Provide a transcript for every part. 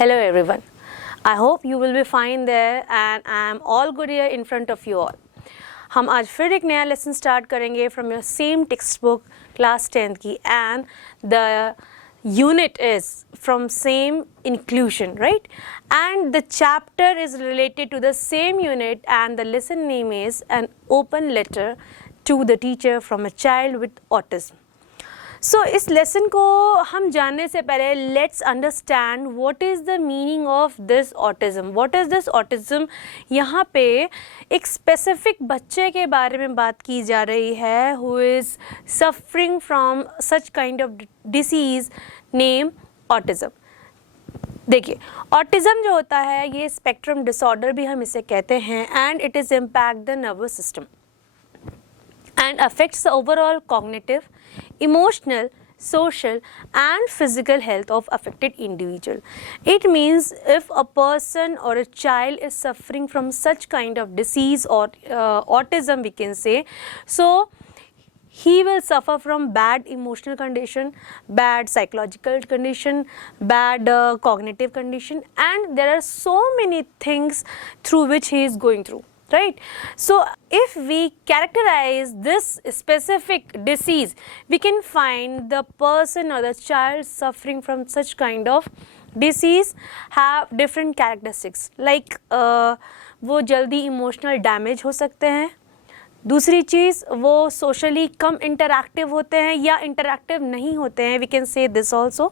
Hello everyone. I hope you will be fine there and I am all good here in front of you all. हम आज फिर एक नया lesson start करेंगे from your same text book class 10th की and the unit is from same inclusion, right? And the chapter is related to the same unit and the lesson name is an open letter to the teacher from a child with autism. So इस लेसन को हम जानने से पहले let's understand what is the meaning of this autism. What is this autism? यहाँ पे एक स्पेसिफिक बच्चे के बारे में बात की जा रही है who is suffering from such kind of disease name autism. देखिए, ऑटिज़म जो होता है ये स्पेक्ट्रम डिसऑर्डर भी हम इसे कहते हैं and it is impact the nervous system and affects the overall cognitive, emotional, social and physical health of affected individual. It means if a person or a child is suffering from such kind of disease or autism we can say, so he will suffer from bad emotional condition, bad psychological condition, bad cognitive condition, and there are so many things through which he is going through. Right? So if we characterize this specific disease, we can find the person or the child suffering from such kind of disease have different characteristics. Like वो जल्दी emotional damage हो सकते हैं. दूसरी चीज़ वो सोशली कम इंटरैक्टिव होते हैं या इंटरैक्टिव नहीं होते हैं, we can say this also.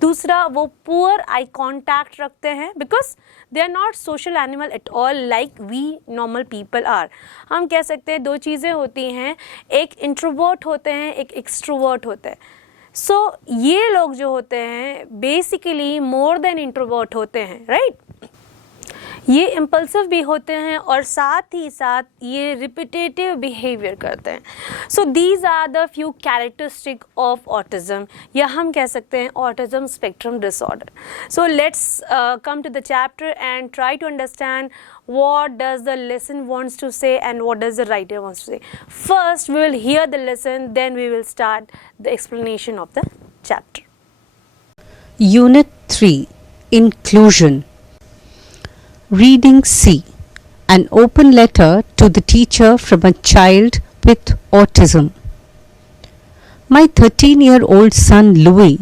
दूसरा वो पुअर आई कॉन्टैक्ट रखते हैं because they are not social animal at all like we normal people are. हम कह सकते हैं दो चीज़ें होती हैं, एक इंट्रोवर्ट होते हैं, एक एक्सट्रोवर्ट होते हैं. सो ये लोग जो होते हैं बेसिकली मोर देन इंट्रोवर्ट होते हैं, राइट? ये इम्पल्सिव भी होते हैं और साथ ही साथ ये रिपीटेटिव बिहेवियर करते हैं. So these are the few characteristic of autism या हम कह सकते हैं autism spectrum disorder. So let's come to the chapter and try to understand what does the lesson wants to say and what does the writer wants to say. First we will hear the lesson, then we will start the explanation of the chapter. Unit 3, Inclusion. Reading C. An open letter to the teacher from a child with autism. My 13-year-old son Louis,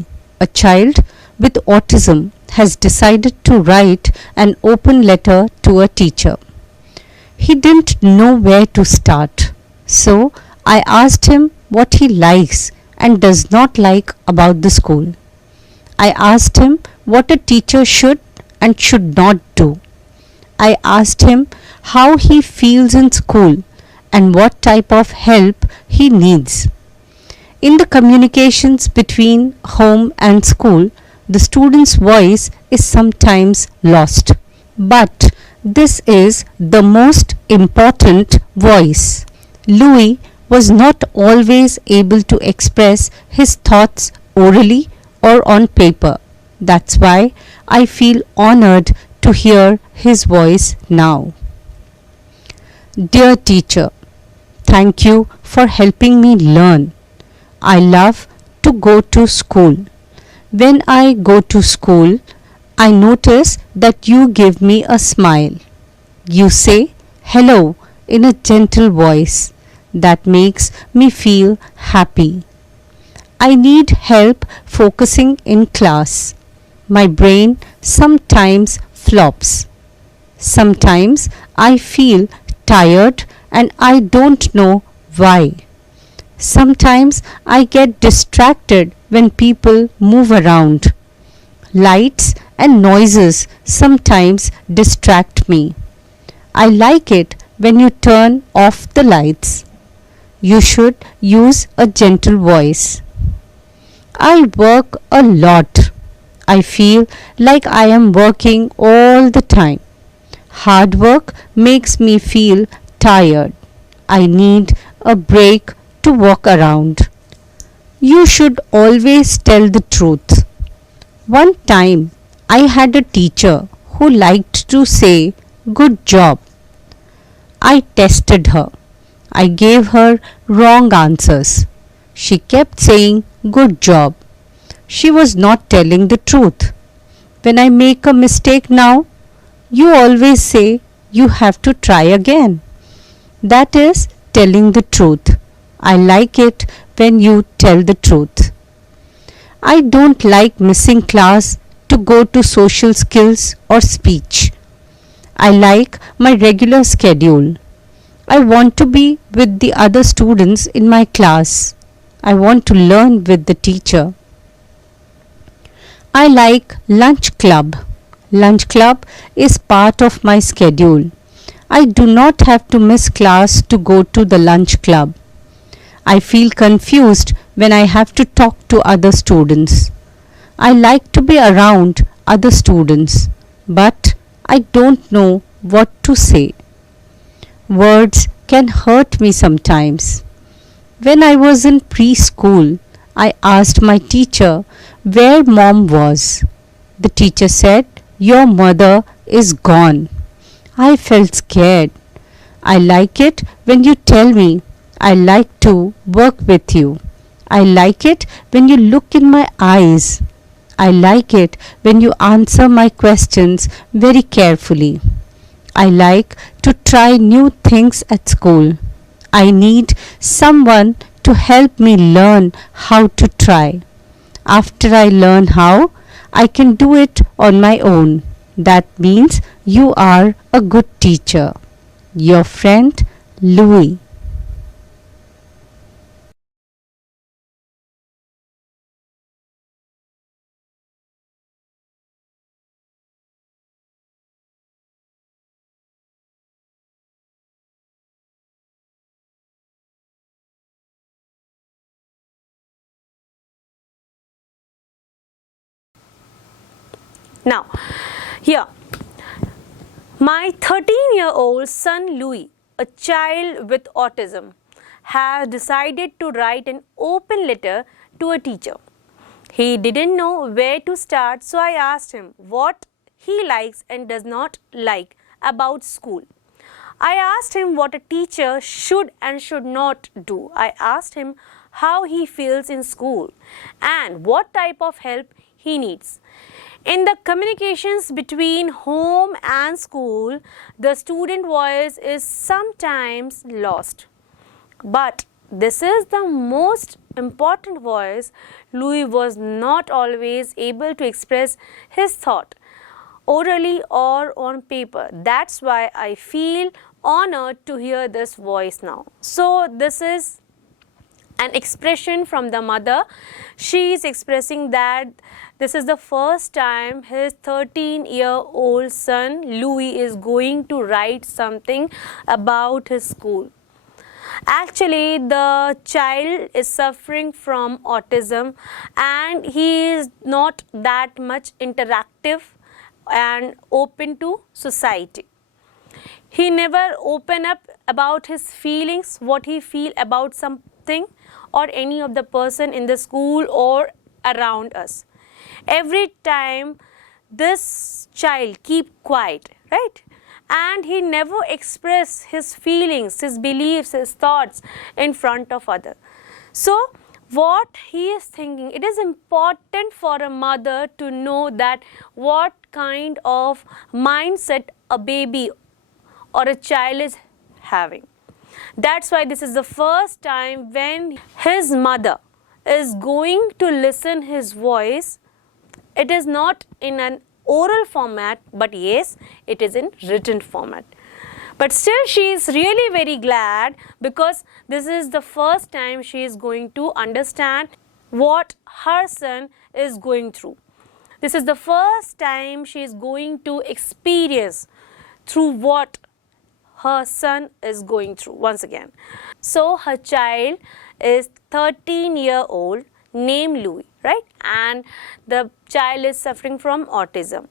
a child with autism, has decided to write an open letter to a teacher. He didn't know where to start, so I asked him what he likes and does not like about the school. I asked him what a teacher should and should not do. I asked him how he feels in school and what type of help he needs. In the communications between home and school, the student's voice is sometimes lost, but this is the most important voice. Louis was not always able to express his thoughts orally or on paper. That's why I feel honored to hear his voice now. Dear teacher, thank you for helping me learn. I love to go to school. When I go to school, I notice that you give me a smile. You say hello in a gentle voice that makes me feel happy. I need help focusing in class. My brain sometimes flops. Sometimes I feel tired and I don't know why. Sometimes I get distracted when people move around. Lights and noises sometimes distract me. I like it when you turn off the lights. You should use a gentle voice. I work a lot. I feel like I am working all the time. Hard work makes me feel tired. I need a break to walk around. You should always tell the truth. One time I had a teacher who liked to say good job. I tested her. I gave her wrong answers. She kept saying good job. She was not telling the truth. When I make a mistake now, you always say you have to try again. That is telling the truth. I like it when you tell the truth. I don't like missing class to go to social skills or speech. I like my regular schedule. I want to be with the other students in my class. I want to learn with the teacher. I like lunch club. Lunch club is part of my schedule. I do not have to miss class to go to the lunch club. I feel confused when I have to talk to other students. I like to be around other students, but I don't know what to say. Words can hurt me sometimes. When I was in preschool, I asked my teacher where mom was. The teacher said, "Your mother is gone." I felt scared. I like it when you tell me. I like to work with you. I like it when you look in my eyes. I like it when you answer my questions very carefully. I like to try new things at school. I need someone to help me learn how to try. After I learn how, I can do it on my own. That means you are a good teacher. Your friend Louis. Now, here, my 13-year-old son Louis, a child with autism, has decided to write an open letter to a teacher. He didn't know where to start, so I asked him what he likes and does not like about school. I asked him what a teacher should and should not do. I asked him how he feels in school and what type of help he needs. In the communications between home and school, the student voice is sometimes lost. But this is the most important voice. Louis was not always able to express his thought orally or on paper. That's why I feel honored to hear this voice now. So this is an expression from the mother. She is expressing that this is the first time his 13-year-old son Louis is going to write something about his school. Actually, the child is suffering from autism and he is not that much interactive and open to society. He never open up about his feelings, what he feel about something or any of the person in the school or around us. Every time this child keep quiet, right? And he never express his feelings, his beliefs, his thoughts in front of others. So what he is thinking, it is important for a mother to know that what kind of mindset a baby or a child is having. That's why this is the first time when his mother is going to listen his voice. It is not in an oral format, but yes, it is in written format. But still she is really very glad because this is the first time she is going to understand what her son is going through. This is the first time she is going to experience through what her son is going through once again. So her child is 13-year-old named Louis, right? And the child is suffering from autism.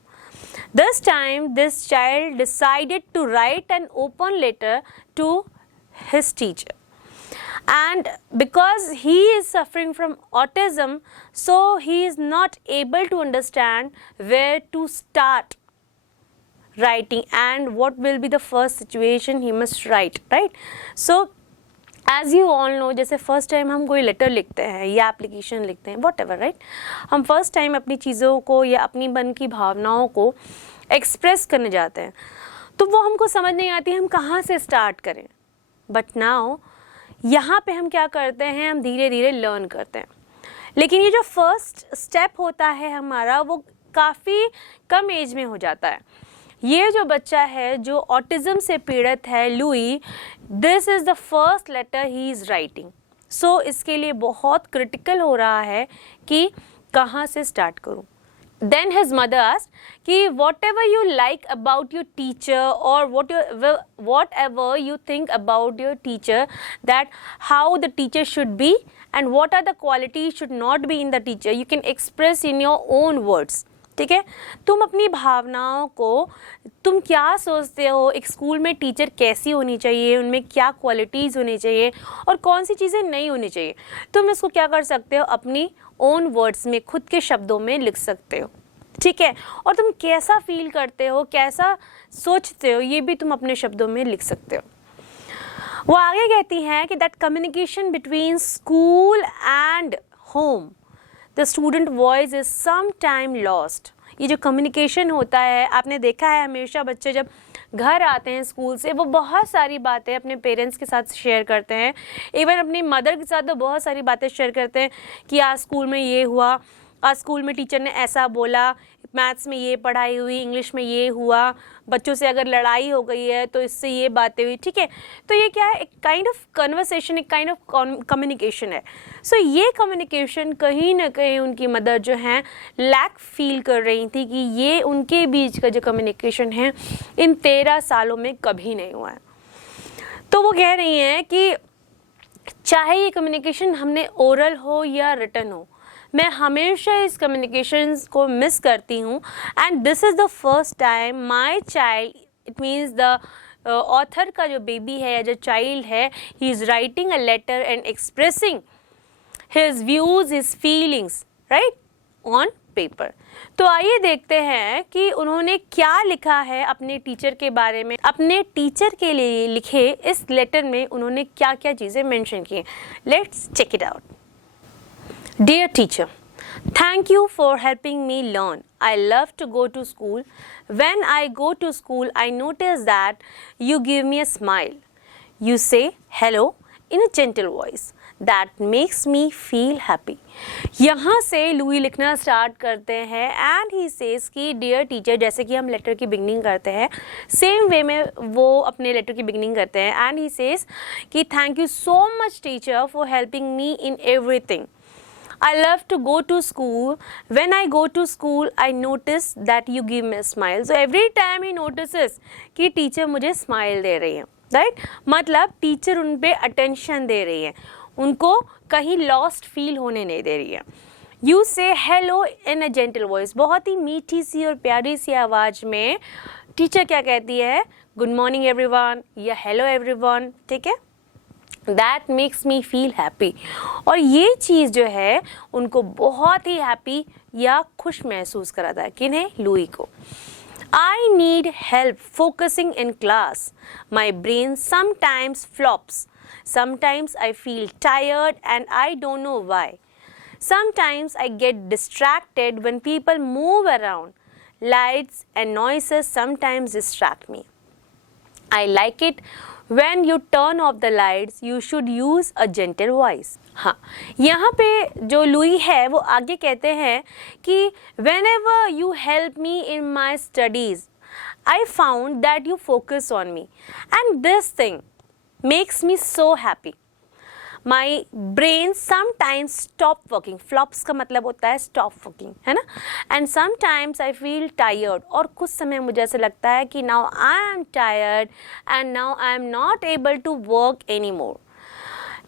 This time this child decided to write an open letter to his teacher. And because he is suffering from autism, so he is not able to understand where to start writing and what will be the first situation he must write, right? So as you all know, जैसे first time हम कोई letter लिखते हैं या application लिखते हैं, whatever, right, हम first time अपनी चीज़ों को या अपनी मन की भावनाओं को एक्सप्रेस करने जाते हैं, तो वो हमको समझ नहीं आती हम कहाँ से स्टार्ट करें. बट नाउ यहाँ पे हम क्या करते हैं, हम धीरे धीरे लर्न करते हैं. लेकिन ये जो फर्स्ट स्टेप होता है हमारा, वो काफ़ी कम एज में हो जाता है. ये जो बच्चा है जो ऑटिज़म से पीड़ित है, Louis, this is the first letter he is writing. So इसके लिए बहुत क्रिटिकल हो रहा है कि कहाँ से स्टार्ट करूँ. Then his mother asked कि whatever you like about your teacher or whatever you think about your teacher, that how the teacher should be and what are the qualities should not be in the teacher, you can express in your own words. ठीक है, तुम अपनी भावनाओं को, तुम क्या सोचते हो एक स्कूल में टीचर कैसी होनी चाहिए, उनमें क्या क्वालिटीज़ होनी चाहिए और कौन सी चीज़ें नहीं होनी चाहिए, तुम इसको क्या कर सकते हो, अपनी ओन वर्ड्स में, खुद के शब्दों में लिख सकते हो. ठीक है, और तुम कैसा फील करते हो, कैसा सोचते हो, ये भी तुम अपने शब्दों में लिख सकते हो. वो आगे कहती हैं कि that communication between school and home, the student voice is some time lost. ये जो कम्युनिकेशन होता है, आपने देखा है हमेशा बच्चे जब घर आते हैं स्कूल से, वो बहुत सारी बातें अपने पेरेंट्स के साथ शेयर करते हैं, इवन अपनी मदर के साथ तो बहुत सारी बातें शेयर करते हैं कि आज स्कूल में ये हुआ, आज स्कूल में टीचर ने ऐसा बोला, मैथ्स में ये पढ़ाई हुई, इंग्लिश में ये हुआ, बच्चों से अगर लड़ाई हो गई है तो इससे ये बातें हुई. ठीक है, तो ये क्या है, एक काइंड ऑफ कन्वर्सेशन, एक काइंड ऑफ कम्युनिकेशन है. सो ये कम्युनिकेशन कहीं ना कहीं उनकी मदर जो हैं लैक फील कर रही थी कि ये उनके बीच का जो कम्युनिकेशन है इन 13 सालों में कभी नहीं हुआ है. तो वो कह रही हैं कि चाहे ये कम्युनिकेशन हमने ओरल हो या रिटन हो, मैं हमेशा इस कम्युनिकेशंस को मिस करती हूँ. And this is the first time my child, it means the author का जो बेबी है या जो चाइल्ड है, he is writing a letter and expressing his views, his feelings, right, on paper. तो आइए देखते हैं कि उन्होंने क्या लिखा है अपने टीचर के बारे में, अपने टीचर के लिए लिखे इस लेटर में उन्होंने क्या क्या चीज़ें मेंशन की. Let's check it out. Dear teacher, thank you for helping me learn. I love to go to school. When I go to school, I notice that you give me a smile. You say hello in a gentle voice. That makes me feel happy. यहाँ से लुई लिखना स्टार्ट करते हैं and he says कि dear teacher, जैसे कि हम लेटर की बिगनिंग करते हैं, सेम वे में वो अपने लेटर की बिगनिंग करते हैं. एंड ही सेज कि thank you so much teacher for helping me in everything. I love to go to school. When I go to school, I notice that you give me a smile. So every time he notices कि टीचर मुझे स्माइल दे रही है, राइट, मतलब टीचर उन pay attention दे रही है, उनको कहीं लॉस्ट फील होने नहीं दे रही है. यू से हेलो इन अ जेंटल वॉइस, बहुत ही मीठी सी और प्यारी सी आवाज़ में टीचर क्या कहती है, गुड मॉर्निंग एवरीवन या हेलो एवरीवन. ठीक है, that makes me feel happy. और ये चीज़ जो है उनको बहुत ही हैप्पी या खुश महसूस कराता है. किन्हें? लुई को. I need help focusing in class. My brain sometimes flops. Sometimes I feel tired and I don't know why. Sometimes I get distracted when people move around. Lights and noises sometimes distract me. I like it when you turn off the lights. You should use a gentle voice. हाँ, यहाँ पे जो लुई है वो आगे कहते हैं कि whenever you help me in my studies, I found that you focus on me, and this thing makes me so happy. My brain sometimes stop working. Flops का मतलब होता है stop working, है ना? And sometimes I feel tired. और कुछ समय मुझे ऐसा लगता है कि now I am tired and now I am not able to work anymore.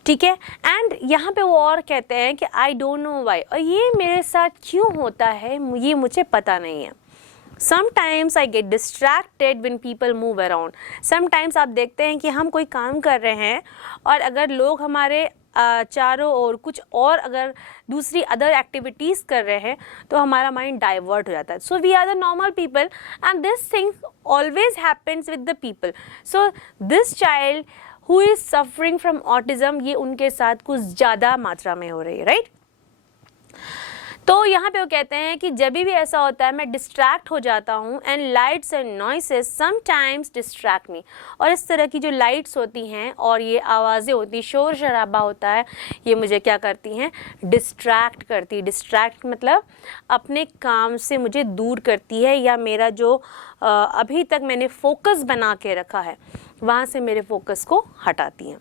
ठीक है, एंड यहाँ पे वो और कहते हैं कि आई डोंट नो वाई, और ये मेरे साथ क्यों होता है ये मुझे पता नहीं है. Sometimes I get distracted when people move around. Sometimes आप देखते हैं कि हम कोई काम कर रहे हैं और अगर लोग हमारे चारों ओर कुछ और अगर दूसरी अदर एक्टिविटीज़ कर रहे हैं तो हमारा माइंड डाइवर्ट हो जाता है. So we are the normal people and this thing always happens with the people. So this child who is suffering from autism, ये उनके साथ कुछ ज़्यादा मात्रा में हो रही है, राइट। तो यहाँ पे वो कहते हैं कि जब भी ऐसा होता है मैं डिस्ट्रैक्ट हो जाता हूँ, and lights and noises sometimes distract मी, और इस तरह की जो लाइट्स होती हैं और ये आवाज़ें होती, शोर शराबा होता है, ये मुझे क्या करती हैं, डिस्ट्रैक्ट करती। डिस्ट्रैक्ट मतलब अपने काम से मुझे दूर करती है, या मेरा जो अभी तक मैंने फोकस बना के रखा है वहाँ से मेरे फोकस को हटाती हैं।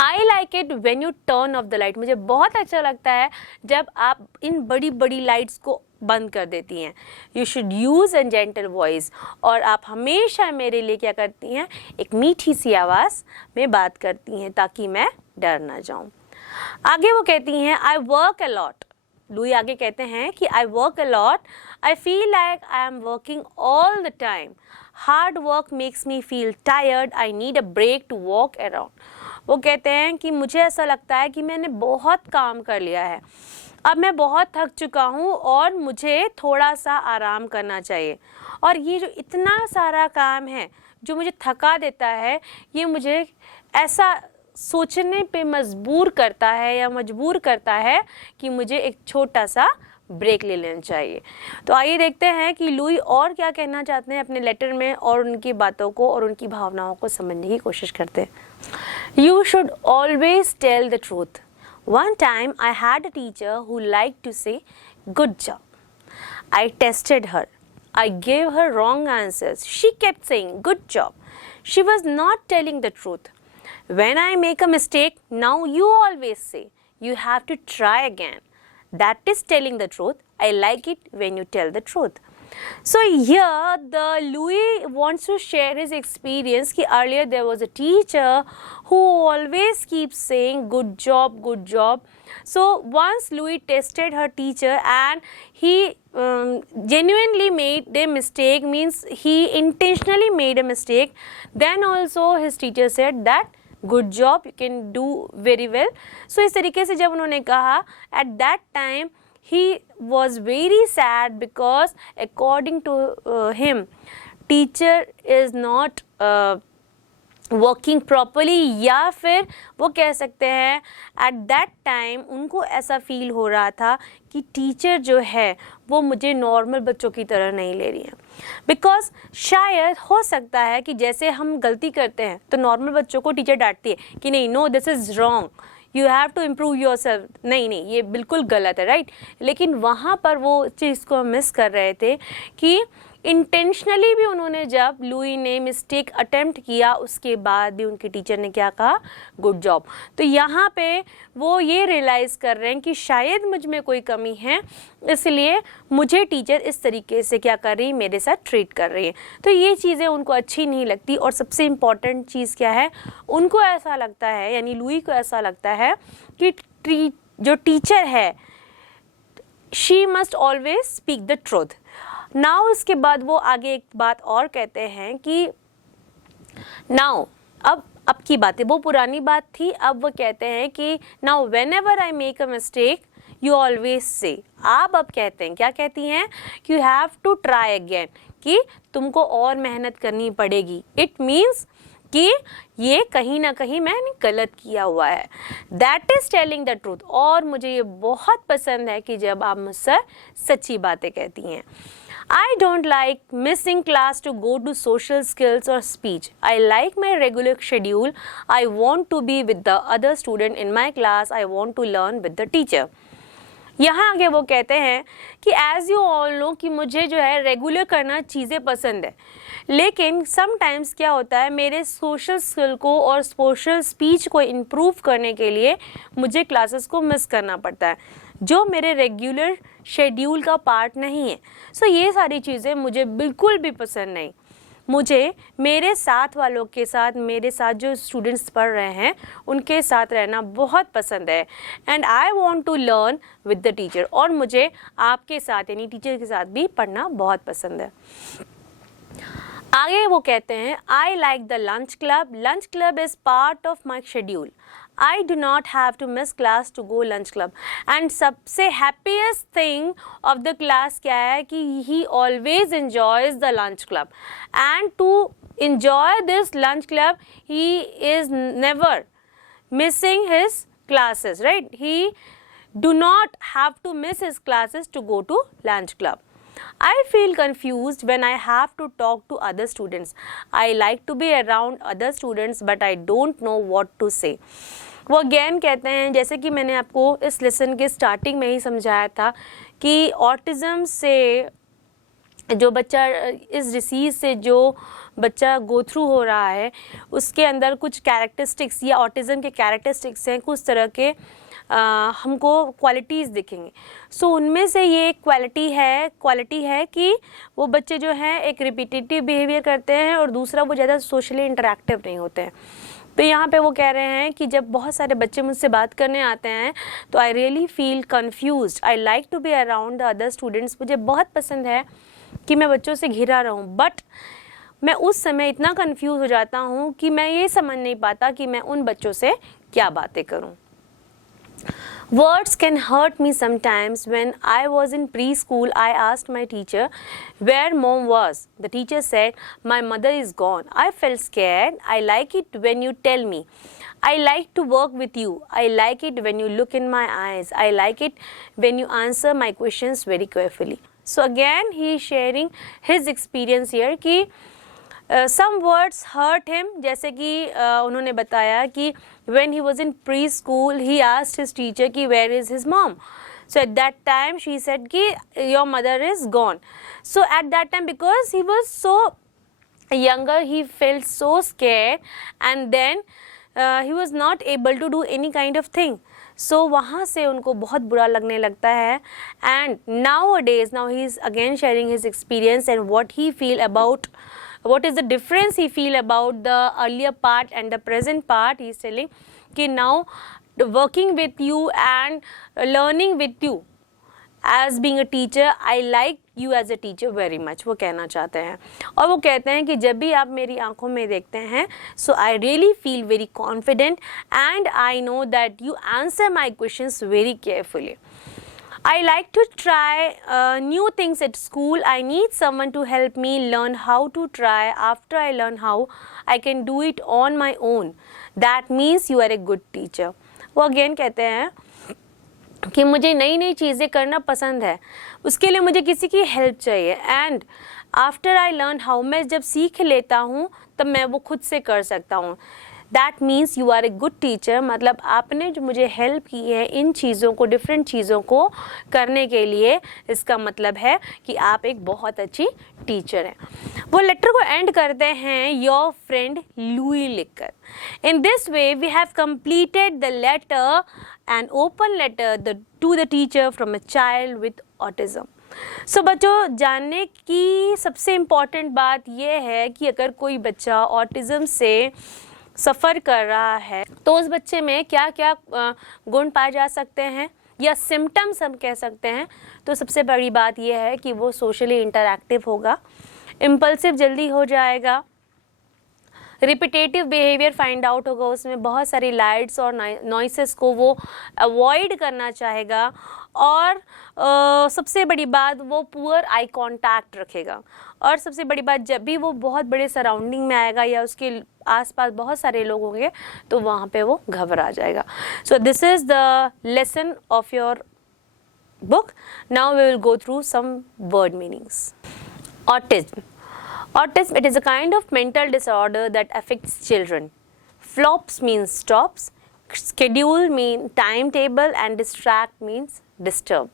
I like it when U turn off the light, मुझे बहुत अच्छा लगता है जब आप इन बड़ी बड़ी लाइट्स को बंद कर देती हैं। You should use an gentle voice, और आप हमेशा मेरे लिए क्या करती हैं, एक मीठी सी आवाज़ में बात करती हैं ताकि मैं डर ना जाऊं। आगे वो कहती हैं I work a lot, Louis आगे कहते हैं कि I work a lot, I feel like I am working all the time, hard work makes me feel tired, I need a break to walk around. वो कहते हैं कि मुझे ऐसा लगता है कि मैंने बहुत काम कर लिया है, अब मैं बहुत थक चुका हूँ और मुझे थोड़ा सा आराम करना चाहिए। और ये जो इतना सारा काम है जो मुझे थका देता है, ये मुझे ऐसा सोचने पे मजबूर करता है या मजबूर करता है कि मुझे एक छोटा सा ब्रेक ले लेना चाहिए। तो आइए देखते हैं कि लुई और क्या कहना चाहते हैं अपने लेटर में, और उनकी बातों को और उनकी भावनाओं को समझने की कोशिश करते हैं। You should always tell the truth. One time I had a teacher who liked to say, "Good job." I tested her. I gave her wrong answers. She kept saying, "Good job." She was not telling the truth. When I make a mistake, now you always say, "You have to try again." That is telling the truth. I like it when you tell the truth. So here the Louis wants to share his experience कि earlier there was a teacher who always keeps saying good job, good job. So once Louis tested her teacher and he genuinely made a mistake, means he intentionally made a mistake, then also his teacher said that good job, you can do very well. So इस तरीके से जब उन्होंने कहा, at that time he was very sad because according to him teacher is not working properly, या फिर वो कह सकते हैं एट दैट टाइम उनको ऐसा फील हो रहा था कि टीचर जो है वो मुझे नॉर्मल बच्चों की तरह नहीं ले रही है। बिकॉज शायद हो सकता है कि जैसे हम गलती करते हैं तो नॉर्मल बच्चों को टीचर डांटती है कि नहीं, no this is wrong, you have to improve yourself, नहीं ये बिल्कुल गलत है, राइट। लेकिन वहाँ पर वो चीज़ को मिस कर रहे थे कि इंटेंशनली भी उन्होंने, जब लुई ने मिस्टेक अटेम्प्ट किया उसके बाद भी उनके टीचर ने क्या कहा, गुड जॉब। तो यहाँ पे वो ये रियलाइज़ कर रहे हैं कि शायद मुझ में कोई कमी है, इसलिए मुझे टीचर इस तरीके से क्या कर रही है, मेरे साथ ट्रीट कर रही है। तो ये चीज़ें उनको अच्छी नहीं लगती। और सबसे इम्पॉर्टेंट चीज़ क्या है, उनको ऐसा लगता है, यानी लुई को ऐसा लगता है कि जो टीचर है she must always speak the truth. Now इसके बाद वो आगे एक बात और कहते हैं कि नाउ अब की बात है, वो पुरानी बात थी, अब वो कहते हैं कि now whenever I make a mistake you always say, आप अब कहते हैं, क्या कहती हैं, कि you have to try again, कि तुमको और मेहनत करनी पड़ेगी। इट मीन्स कि ये कहीं ना कहीं मैंने गलत किया हुआ है। That is telling the truth. और मुझे ये बहुत पसंद है कि जब आप मुझसे सच्ची बातें कहती हैं। I don't like missing class to go to social skills or speech. I like my regular schedule. I want to be with the other student in my class. I want to learn with the teacher. यहाँ आगे वो कहते हैं कि as you all no कि मुझे जो है रेगुलर करना चीज़ें पसंद है, लेकिन समटाइम्स क्या होता है, मेरे सोशल स्किल को और सोशल स्पीच को इम्प्रूव करने के लिए मुझे क्लासेस को मिस करना पड़ता है जो मेरे रेगुलर शेड्यूल का पार्ट नहीं है। सो ये सारी चीज़ें मुझे बिल्कुल भी पसंद नहीं। मुझे मेरे साथ वालों के साथ, मेरे साथ जो स्टूडेंट्स पढ़ रहे हैं उनके साथ रहना बहुत पसंद है। And I want to learn with the teacher, और मुझे आपके साथ यानी टीचर के साथ भी पढ़ना बहुत पसंद है। आगे वो कहते हैं I like the lunch club. Lunch club is part of my schedule. I do not have to miss class to go lunch club. And सबसे happiest thing of the class क्या है कि he always enjoys the lunch club. And to enjoy this lunch club, he is never missing his classes, right? He do not have to miss his classes to go to lunch club. I feel confused when I have to talk to other students. I like to be around other students but I don't know what to say. वो अगेन कहते हैं, जैसे कि मैंने आपको इस लेसन के स्टार्टिंग में ही समझाया था कि ऑटिज़म से जो बच्चा, इस डिसीज़ से जो बच्चा गो थ्रू हो रहा है, उसके अंदर कुछ कैरेक्टरिस्टिक्स या ऑटिज़म के कैरेक्टरिस्टिक्स हैं, कुछ तरह के हमको क्वालिटीज़ दिखेंगे. सो उनमें से ये एक क्वालिटी है कि वो बच्चे जो हैं एक रिपीटेटिव बिहेवियर करते हैं और दूसरा वो ज़्यादा सोशली इंटरैक्टिव नहीं होते हैं. तो यहाँ पे वो कह रहे हैं कि जब बहुत सारे बच्चे मुझसे बात करने आते हैं तो I really feel confused. I like to be around the other students. मुझे बहुत पसंद है कि मैं बच्चों से घिरा रहूं, बट मैं उस समय इतना कंफ्यूज हो जाता हूं कि मैं ये समझ नहीं पाता कि मैं उन बच्चों से क्या बातें करूं. Words can hurt me sometimes. When I was in preschool, I asked my teacher where mom was. The teacher said, my mother is gone. I felt scared. I like it when you tell me. I like to work with you. I like it when you look in my eyes. I like it when you answer my questions very carefully. So again, he is sharing his experience here कि some words hurt him. जैसे कि उन्होंने बताया कि when he was in preschool, he asked his teacher कि where is his mom. So at that time she said कि your mother is gone. So at that time, because he was so younger, he felt so scared and then he was not able to do any kind of thing. So वहाँ से उनको बहुत बुरा लगने लगता है. And nowadays, now he is again sharing his experience and what he feel about, what is the difference he feel about the earlier part and the present part. He is telling कि now working with you and learning with you as being a teacher, I like you as a teacher very much. वो कहना चाहते हैं और वो कहते हैं कि जब भी आप मेरी आंखों में देखते हैं, so I really feel very confident and I know that you answer my questions very carefully. I like to try new things at school. I need someone to help me learn how to try. After I learn how, I can do it on my own. That means you are a good teacher. वो again कहते हैं कि मुझे नई नई चीज़ें करना पसंद है, उसके लिए मुझे किसी की हेल्प चाहिए. And after I learn how, मैं जब सीख लेता हूँ तब मैं वो खुद से कर सकता हूँ. That means you are a good teacher. मतलब आपने जो मुझे हेल्प की है इन चीज़ों को, डिफरेंट चीज़ों को करने के लिए, इसका मतलब है कि आप एक बहुत अच्छी टीचर हैं. वो लेटर को एंड करते हैं योर फ्रेंड लुई लिखकर. In this way we have completed the letter, an open letter to the teacher from a child with autism. So बच्चों, जानने की सबसे इम्पॉर्टेंट बात यह है कि अगर कोई बच्चा ऑटिज्म से सफ़र कर रहा है तो उस बच्चे में क्या क्या गुण पाए जा सकते हैं या सिम्टम्स हम कह सकते हैं. तो सबसे बड़ी बात यह है कि वो सोशली इंटरैक्टिव होगा, इम्पल्सिव जल्दी हो जाएगा, रिपीटेटिव बिहेवियर फाइंड आउट होगा, उसमें बहुत सारी लाइट्स और नॉइसेस को वो अवॉइड करना चाहेगा और सबसे बड़ी बात वो पुअर आई कांटेक्ट रखेगा. और सबसे बड़ी बात, जब भी वो बहुत बड़े सराउंडिंग में आएगा या उसके आसपास बहुत सारे लोग होंगे तो वहाँ पे वो घबरा जाएगा. So this is the lesson of your book. Now we will go through some word meanings. Autism. Autism, it is a kind of mental disorder that affects children. Flops means stops, schedule means timetable and distract means disturb.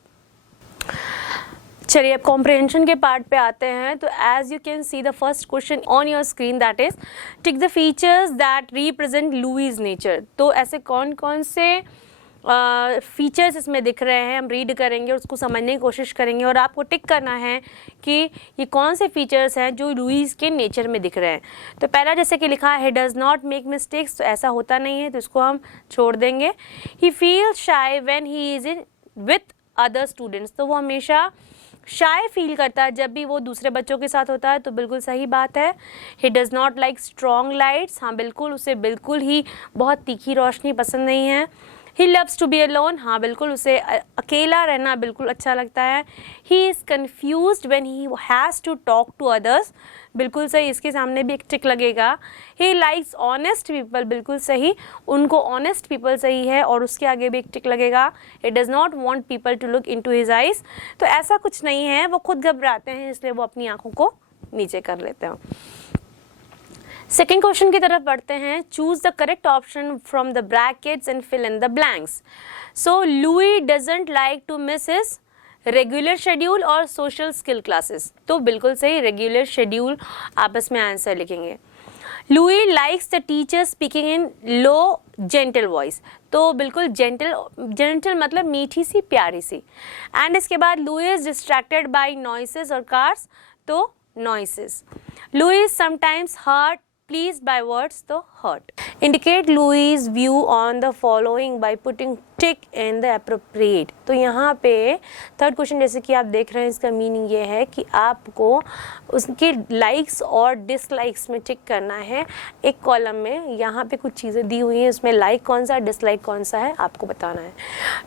चलिए अब कॉम्प्रिहेंशन के पार्ट पे आते हैं. तो as you can see the first question on your screen, that is tick the features that represent Louis's nature. तो ऐसे कौन कौन से फीचर्स इसमें दिख रहे हैं, हम रीड करेंगे और उसको समझने की कोशिश करेंगे और आपको टिक करना है कि ये कौन से फीचर्स हैं जो लुईस के नेचर में दिख रहे हैं. तो पहला जैसे कि लिखा है, ही डज़ नॉट मेक मिस्टेक्स. तो ऐसा होता नहीं है, तो इसको हम छोड़ देंगे. He feels shy when he is in with other students. तो वो हमेशा शाय फील करता है जब भी वो दूसरे बच्चों के साथ होता है, तो बिल्कुल सही बात है। ही does not like strong lights, हाँ बिल्कुल, उसे बिल्कुल ही बहुत तीखी रोशनी पसंद नहीं है। He loves to be alone, हाँ बिल्कुल, उसे अकेला रहना बिल्कुल अच्छा लगता है। He is confused when he has to talk to others, बिल्कुल सही, इसके सामने भी एक टिक लगेगा। ही लाइक्स ऑनेस्ट पीपल, बिल्कुल सही, उनको ऑनेस्ट पीपल सही है और उसके आगे भी एक टिक लगेगा। He does not want people to look into his eyes, तो ऐसा कुछ नहीं है, वो खुद घबराते हैं इसलिए वो अपनी आंखों को नीचे कर लेते हैं। सेकेंड क्वेश्चन की तरफ बढ़ते हैं। Choose the correct option from the brackets and fill in the blanks. So Louie doesn't like to miss his regular schedule और सोशल स्किल क्लासेस, तो बिल्कुल सही, रेगुलर शेड्यूल आपस में आंसर लिखेंगे। Louie likes the teacher speaking in low gentle voice, तो बिल्कुल जेंटल मतलब मीठी सी प्यारी सी। एंड इसके बाद Louie is distracted by noises और कार्स, तो noises. Louie is sometimes hurt pleased by words, तो hurt. Indicate Louis' view on the following by putting tick in the appropriate. तो यहाँ पे थर्ड क्वेश्चन जैसे कि आप देख रहे हैं, इसका मीनिंग ये है कि आपको उसके लाइक्स और डिसलाइक्स में टिक करना है। एक कॉलम में यहाँ पे कुछ चीज़ें दी हुई हैं, उसमें लाइक कौन सा डिसलाइक कौन सा है आपको बताना है।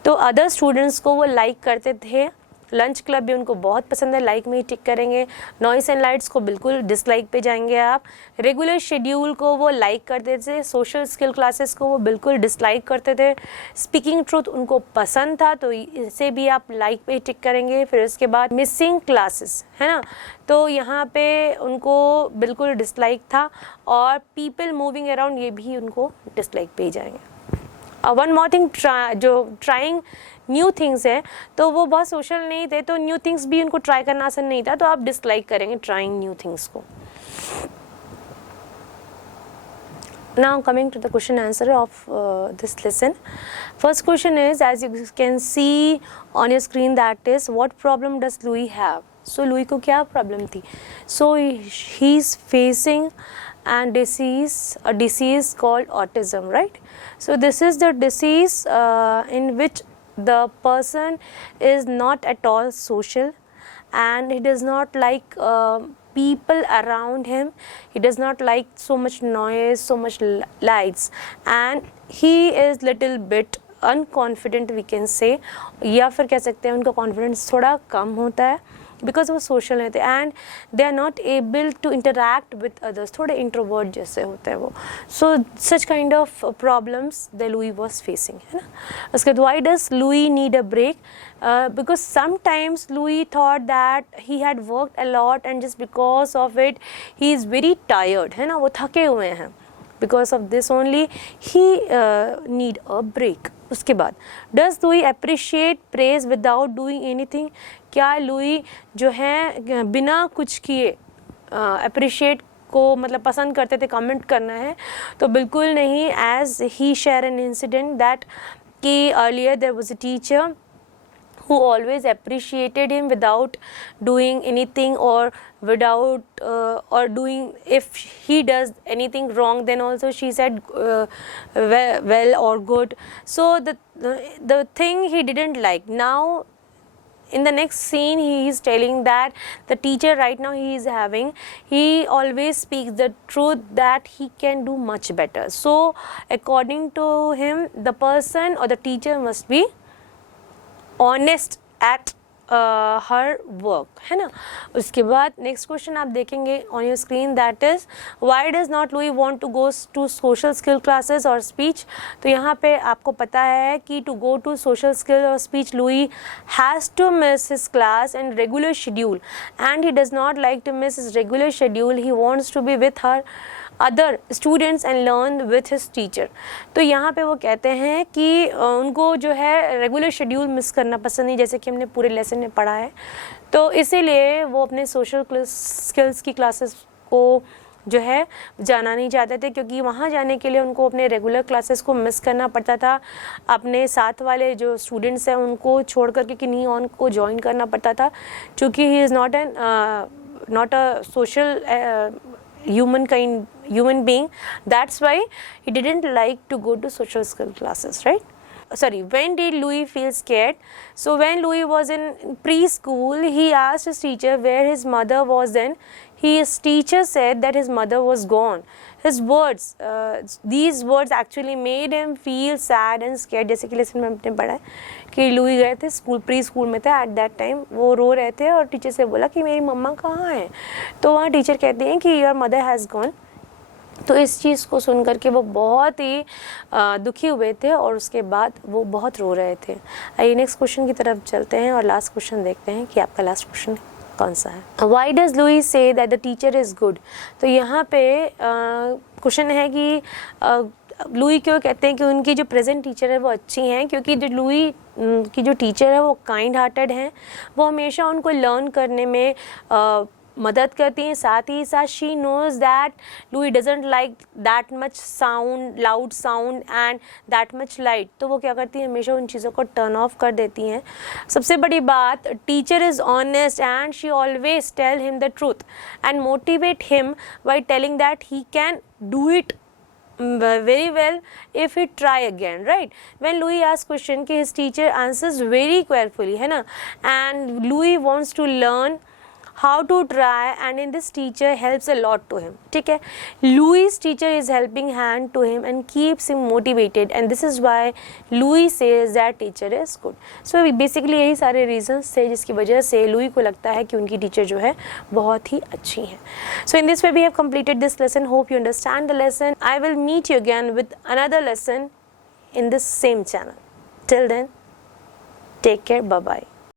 तो अदर स्टूडेंट्स को वो लाइक करते थे, लंच क्लब भी उनको बहुत पसंद है, लाइक में ही टिक करेंगे। नॉइस एंड लाइट्स को बिल्कुल डिसलाइक पे जाएंगे आप। रेगुलर शेड्यूल को वो लाइक करते थे, सोशल स्किल क्लासेस को वो बिल्कुल डिसलाइक करते थे। स्पीकिंग ट्रूथ उनको पसंद था, तो इसे भी आप लाइक पे ही टिक करेंगे। फिर उसके बाद मिसिंग क्लासेस है ना, तो यहाँ पे उनको बिल्कुल डिसलाइक था। और पीपल मूविंग अराउंड, ये भी उनको डिसलाइक पे ही जाएंगे। वन मोर थिंग, जो ट्राइंग न्यू थिंग्स है, तो वो बहुत सोशल नहीं थे, तो न्यू थिंग्स भी उनको ट्राई करना आसान नहीं था, तो आप डिसलाइक करेंगे ट्राइंग न्यू थिंग्स को। Now coming to the question answer of this lesson. First question is, as you can see on your screen, that is, what problem does Louis have? So Louis को क्या problem थी? So he is facing a disease called autism, right? So this is the disease in which the person is not at all social, and he does not like people around him. He does not like so much noise, so much lights, and he is little bit unconfident, we can say, या फिर कह सकते हैं उनका कॉन्फिडेंस थोड़ा कम होता है, बिकॉज वो सोशल नहीं होते, and they are not able to interact with others, थोड़े इंट्रोवर्ट जैसे होते हैं वो। So such kind of problems the Louis was facing, है ना। उसके बाद why does Louis need a break? Because sometimes Louis thought that he had worked a lot and just because of it he is very tired, है ना, वो थके हुए हैं। Because of this only he need a break. उसके बाद does Louis appreciate praise without doing anything? क्या लुई जो है बिना कुछ किए appreciate को मतलब पसंद करते थे, कमेंट करना है? तो बिल्कुल नहीं। as he share an incident that कि earlier there was a teacher who always appreciated him without doing anything, or without or doing, if he does anything wrong, then also she said well or good. So the thing he didn't like. Now in the next scene he is telling that the teacher right now he always speaks the truth that he can do much better. So according to him, the person or the teacher must be honest at her work, है ना। उसके बाद next question आप देखेंगे on your screen, that is why does not Louis want to go to social skill classes और speech? तो यहाँ पे आपको पता है कि to go to social skill और speech Louis has to miss his class and regular schedule, and he does not like to miss his regular schedule. He wants to be with her other students and learn with his teacher. तो यहाँ पे वो कहते हैं कि उनको जो है रेगुलर शेड्यूल मिस करना पसंद नहीं, जैसे कि हमने पूरे लेसन में पढ़ा है। तो इसीलिए वो अपने सोशल स्किल्स की क्लासेस को जो है जाना नहीं चाहते थे, क्योंकि वहाँ जाने के लिए उनको अपने रेगुलर क्लासेस को मिस करना पड़ता था। अपने साथ वाले जो स्टूडेंट्स हैं उनको छोड़ करके किन्हीं और को ज्वाइन करना पड़ता था, क्योंकि he is not a social human being. That's why he didn't like to go to social skill classes, right? when did Louis feel scared? So when Louis was in preschool, he asked his teacher where his mother was then. His teacher said that his mother was gone. His words, these words actually made him feel sad and scared. जैसे कि लेसन में हमने पढ़ा है कि लुई गए थे school, pre school में थे एट दैट टाइम, वो रो रहे थे और टीचर से बोला कि मेरी मम्मा कहाँ है, तो वहाँ टीचर कहती हैं कि योर मदर हैज़ गॉन। तो इस चीज़ को सुन करके वो बहुत ही दुखी हुए थे और उसके बाद वो बहुत रो रहे थे। आइए नेक्स्ट क्वेश्चन की तरफ चलते हैं और लास्ट क्वेश्चन देखते हैं कि आपका लास्ट क्वेश्चन कौन सा है। Why does Louis say that the teacher is good? तो यहाँ पे क्वेश्चन है कि लुई क्यों कहते हैं कि उनकी जो प्रेजेंट टीचर है वो अच्छी हैं, क्योंकि जो लुई की जो टीचर है वो काइंड हार्टेड हैं, वो हमेशा उनको लर्न करने में मदद करती हैं। साथ ही साथ she knows that Louie doesn't like that much sound, loud sound and that much light, तो वो क्या करती हैं हमेशा उन चीज़ों को टर्न ऑफ कर देती हैं। सबसे बड़ी बात, teacher is honest and she always tell him the truth and motivate him by telling that he can do it very well if he try again, right? When Louis asks question कि his teacher answers very carefully, है ना, and Louis wants to learn how to try and in this teacher helps a lot to him, ठीक है। Louis teacher is helping hand to him and keeps him motivated and this is why Louis says that teacher is good. So basically यही सारे reasons थे जिसकी वजह से Louis को लगता है कि उनकी teacher जो है बहुत ही अच्छी है। So in this way we have completed this lesson. Hope you understand the lesson. I will meet you again with another lesson in this same channel. Till then, take care. Bye bye.